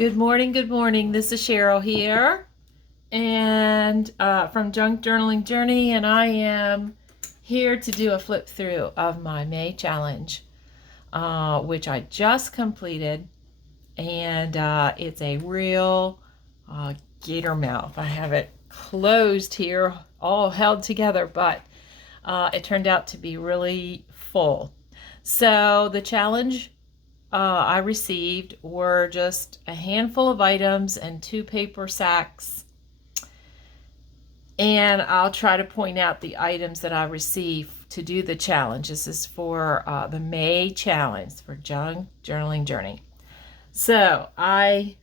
Good morning, good morning. This is Cheryl here and from Junk Journaling Journey, and I am here to do a flip through of my May challenge, which I just completed, and it's a real gator mouth. I have it closed here, all held together, but it turned out to be really full. So the challenge I received were just a handful of items and 2 paper sacks. And I'll try to point out the items that I received to do the challenge. This is for the May challenge for Junk Journaling Journey. So I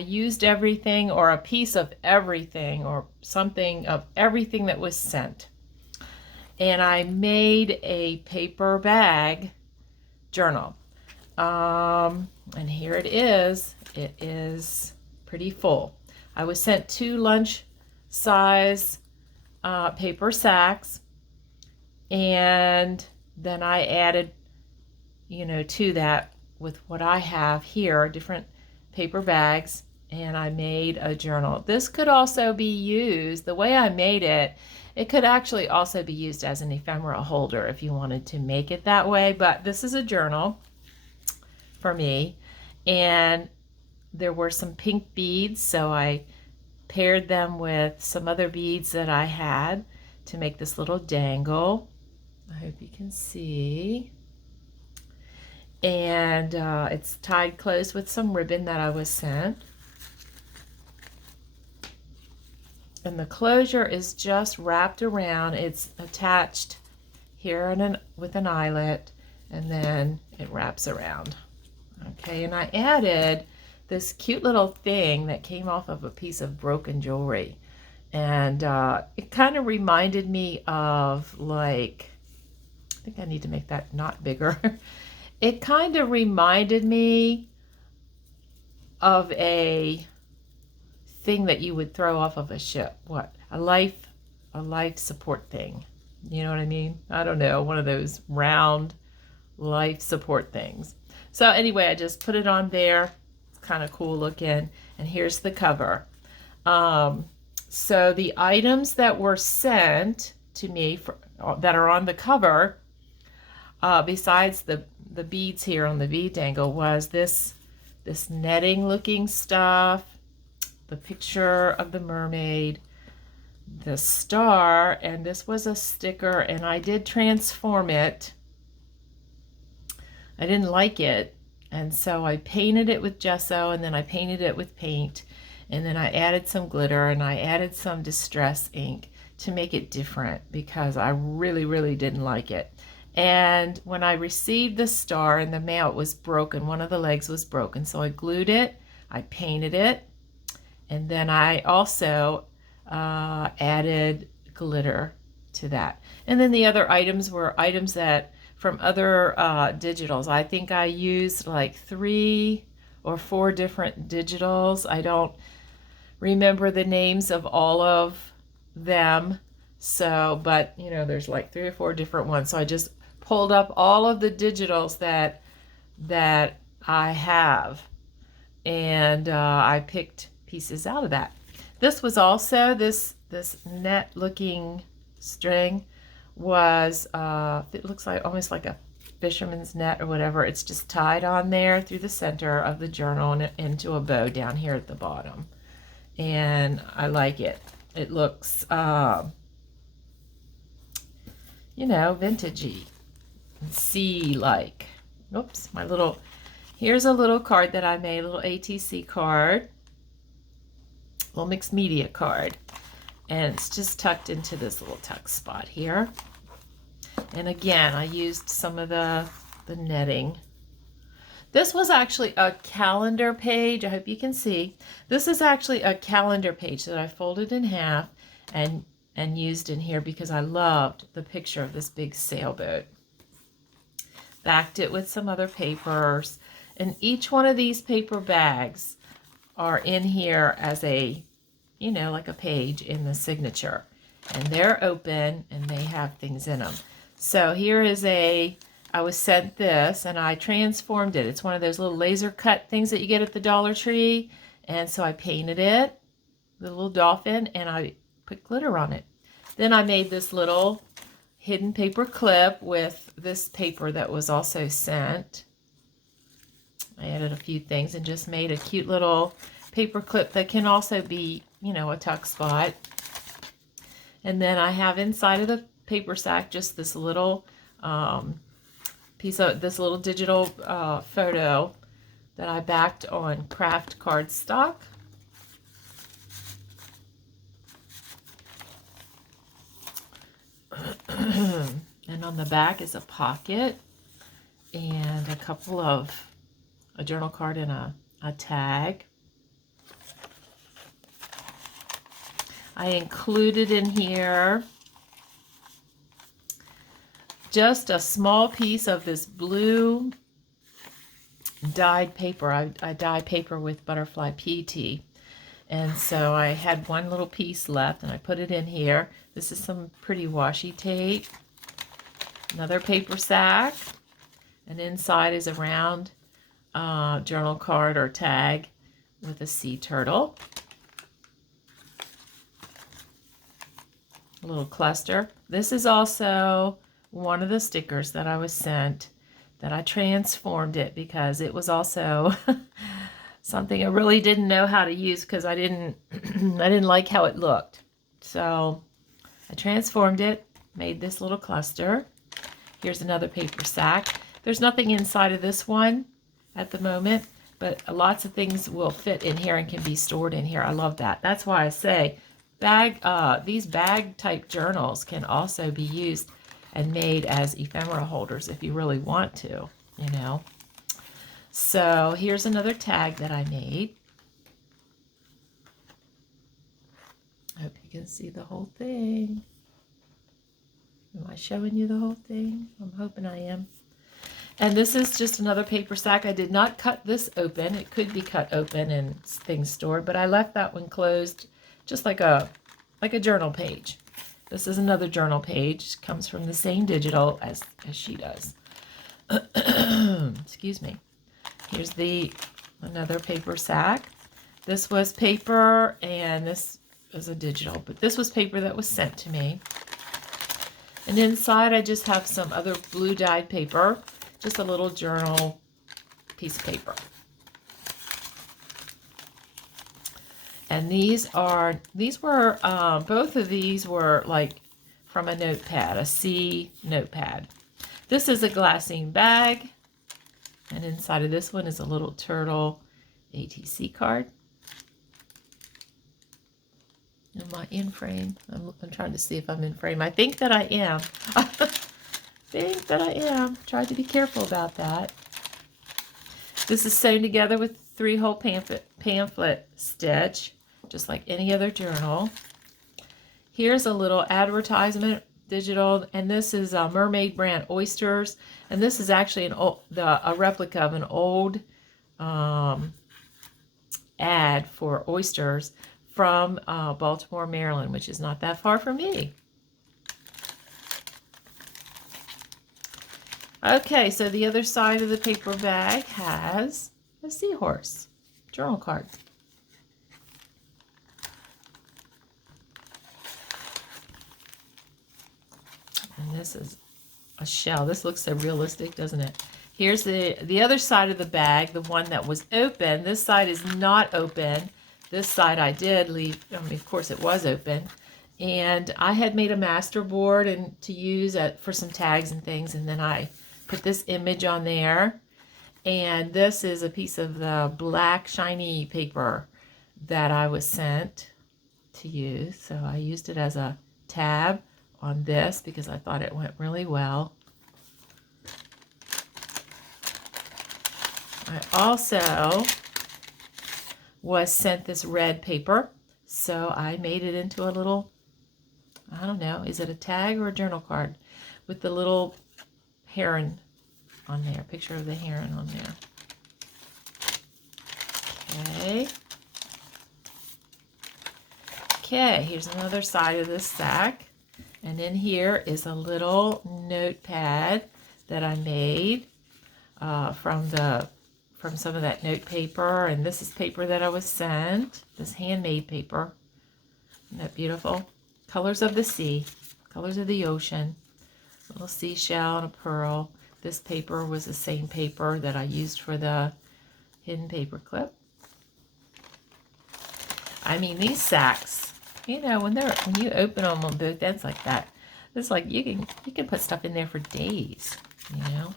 used everything, or a piece of everything, or something of everything that was sent. And I made a paper bag journal. And here it is. It is pretty full. I was sent 2 lunch size paper sacks, and then I added, to that with what I have here, different paper bags, and I made a journal. This could also be used, the way I made it, it could actually also be used as an ephemera holder if you wanted to make it that way, but this is a journal for me. And there were some pink beads, so I paired them with some other beads that I had to make this little dangle. I hope you can see. And it's tied close with some ribbon that I was sent. And the closure is just wrapped around. It's attached here with an eyelet, and then it wraps around. Okay, and I added this cute little thing that came off of a piece of broken jewelry. And it kind of reminded me of, like, I think I need to make that knot bigger. It kind of reminded me of a thing that you would throw off of a ship. What? A life support thing. You know what I mean? I don't know, one of those round life support things. So anyway, I just put it on there. It's kind of cool looking. And here's the cover. So the items that were sent to me that are on the cover, besides the beads here on the bead dangle, was this netting looking stuff, the picture of the mermaid, the star, and this was a sticker, and I did transform it. I didn't like it, and so I painted it with gesso, and then I painted it with paint, and then I added some glitter, and I added some distress ink to make it different because I really, really didn't like it. And when I received the star in the mail, it was broken. One of the legs was broken, so I glued it, I painted it, and then I also added glitter to that. And then the other items were items that from other digitals. I think I used like 3 or 4 different digitals. I don't remember the names of all of them. So, but there's like 3 or 4 different ones. So I just pulled up all of the digitals that I have, and I picked pieces out of that. This was also this net looking string was it looks like almost like a fisherman's net or whatever. It's just tied on there through the center of the journal and into a bow down here at the bottom, and I like it. It looks vintagey and sea like. Oops, here's a little card that I made, a little ATC card, little mixed media card, and it's just tucked into this little tuck spot here. And again, I used some of the netting. This was actually a calendar page. I hope you can see. This is actually a calendar page that I folded in half and used in here because I loved the picture of this big sailboat. Backed it with some other papers, and each one of these paper bags are in here as a, like a page in the signature, and they're open and they have things in them. So here is a I was sent this, and I transformed it. It's one of those little laser cut things that you get at the Dollar Tree. And so I painted it, the little dolphin, and I put glitter on it. Then I made this little hidden paper clip with this paper that was also sent. I added a few things and just made a cute little paper clip that can also be, you know, a tuck spot. And then I have inside of the paper sack just this little piece of this little digital photo that I backed on craft cardstock. And on the back is a pocket and a couple of a journal card and a tag. I included in here just a small piece of this blue dyed paper. I dye paper with butterfly PT. And so I had one little piece left and I put it in here. This is some pretty washi tape. Another paper sack. And inside is a round journal card or tag with a sea turtle. A little cluster. This is also one of the stickers that I was sent, that I transformed it because it was also something I really didn't know how to use because I didn't like how it looked. So I transformed it, made this little cluster. Here's another paper sack. There's nothing inside of this one at the moment, but lots of things will fit in here and can be stored in here. I love that. That's why I say these bag type journals can also be used and made as ephemera holders if you really want to, you know. So here's another tag that I made. I hope you can see the whole thing. Am I showing you the whole thing? I'm hoping I am. And this is just another paper sack. I did not cut this open. It could be cut open and things stored, but I left that one closed, just like a journal page. This is another journal page. It comes from the same digital as she does. Excuse me. Here's another paper sack. This was paper and this is a digital, but this was paper that was sent to me. And inside I just have some other blue dyed paper, just a little journal piece of paper. And both of these were like from a notepad, a C notepad. This is a glassine bag. And inside of this one is a little turtle ATC card. Am I in frame? I'm trying to see if I'm in frame. I think that I am. Tried to be careful about that. This is sewn together with 3-hole pamphlet stitch, just like any other journal. Here's a little advertisement, digital, and this is a Mermaid brand oysters, and this is actually a replica of an old ad for oysters from Baltimore, Maryland, which is not that far from me. Okay, so the other side of the paper bag has a seahorse journal card. And this is a shell. This looks so realistic, doesn't it? Here's the other side of the bag, the one that was open. This side is not open. This side I did leave, I mean, of course it was open. And I had made a master board to use for some tags and things, and then I put this image on there. And this is a piece of the black shiny paper that I was sent to use. So I used it as a tab on this because I thought it went really well. I also was sent this red paper, so I made it into a little, I don't know, is it a tag or a journal card with the little heron on there, picture of the heron on there. Okay, here's another side of this sack, and in here is a little notepad that I made from some of that note paper. And this is paper that I was sent, this handmade paper. Isn't that beautiful? Colors of the sea, colors of the ocean, a little seashell and a pearl. This paper was the same paper that I used for the hidden paper clip. I mean, these sacks, you know, when you open them on both ends like that, it's like you can put stuff in there for days, you know.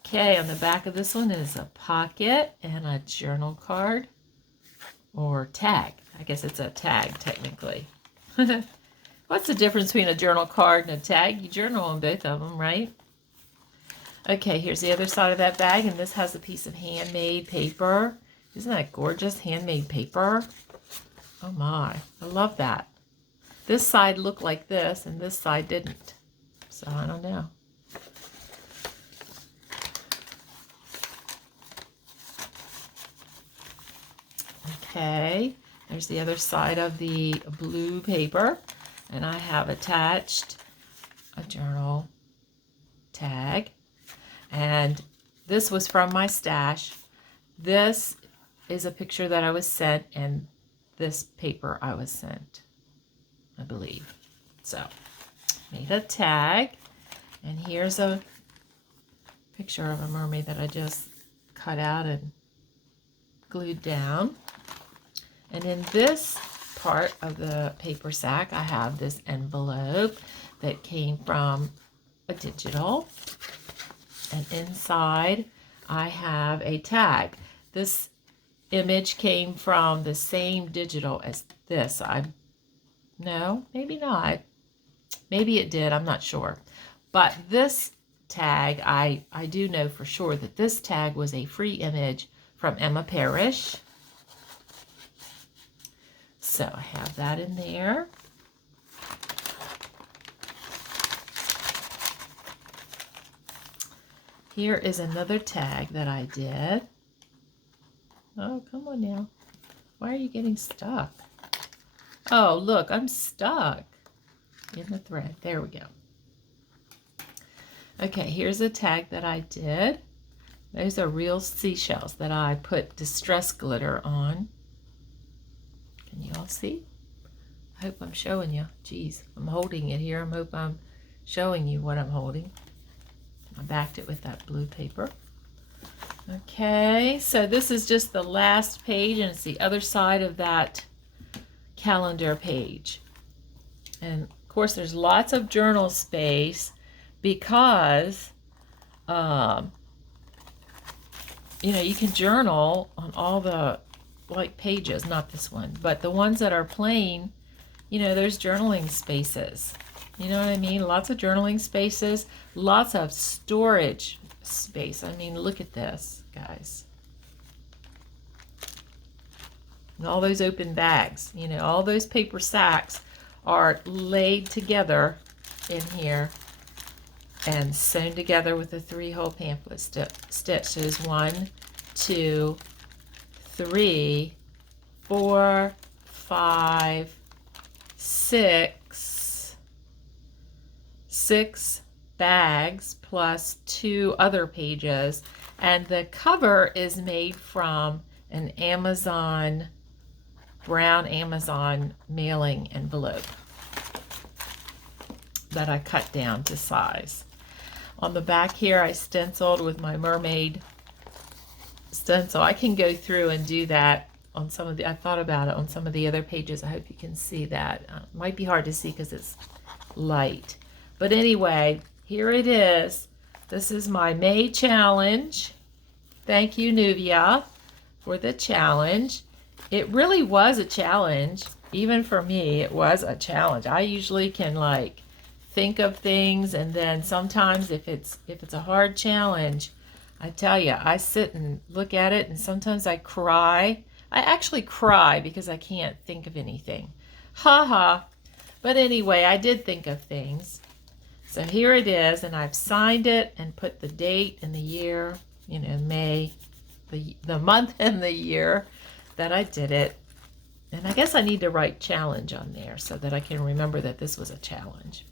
Okay, on the back of this one is a pocket and a journal card or tag. I guess it's a tag technically. What's the difference between a journal card and a tag? You journal on both of them, right? Okay, here's the other side of that bag, and this has a piece of handmade paper. Isn't that gorgeous, handmade paper? Oh my, I love that. This side looked like this, and this side didn't. So I don't know. Okay, there's the other side of the blue paper, and I have attached a journal tag, and this was from my stash. This is a picture that I was sent, and this paper I was sent, I believe. So, made a tag, and here's a picture of a mermaid that I just cut out and glued down. And in this part of the paper sack, I have this envelope that came from a digital, and inside I have a tag. This image came from the same digital as this. No, maybe not. Maybe it did, I'm not sure. But this tag, I do know for sure that this tag was a free image from Emma Parrish. So I have that in there. Here is another tag that I did. Oh, come on now. Why are you getting stuck? Oh, look, I'm stuck in the thread. There we go. Okay, here's a tag that I did. Those are real seashells that I put distress glitter on. Can you all see? I hope I'm showing you. Geez, I'm holding it here. I hope I'm showing you what I'm holding. I backed it with that blue paper. Okay, so this is just the last page, and it's the other side of that calendar page. And of course, there's lots of journal space because, you know, you can journal on all the like pages, not this one, but the ones that are plain, you know, there's journaling spaces. You know what I mean? Lots of journaling spaces, lots of storage space. I mean, look at this, guys. And all those open bags, you know, all those paper sacks are laid together in here and sewn together with a 3-hole pamphlet stitch. So there's 1, 2, 3, 4, 5, 6 bags plus 2 other pages, and the cover is made from an Amazon, brown Amazon mailing envelope that I cut down to size. On the back here, I stenciled with my mermaid stencil. I can go through and do that on some of the, I thought about it on some of the other pages. I hope you can see that. Might be hard to see because it's light. But anyway, here it is. This is my May challenge. Thank you, Nuvia, for the challenge. It really was a challenge. Even for me, it was a challenge. I usually can like think of things, and then sometimes if it's a hard challenge, I tell you, I sit and look at it, and sometimes I cry. I actually cry because I can't think of anything. Ha ha. But anyway, I did think of things. So here it is, and I've signed it and put the date and the year, you know, May, the month and the year that I did it. And I guess I need to write challenge on there so that I can remember that this was a challenge.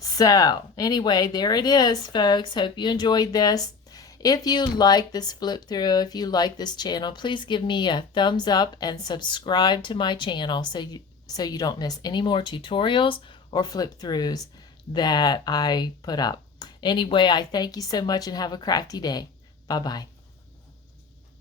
So anyway, there it is, folks. Hope you enjoyed this. If you like this flip through, if you like this channel, please give me a thumbs up and subscribe to my channel so you don't miss any more tutorials or flip throughs that I put up. Anyway, I thank you so much and have a crafty day. Bye-bye.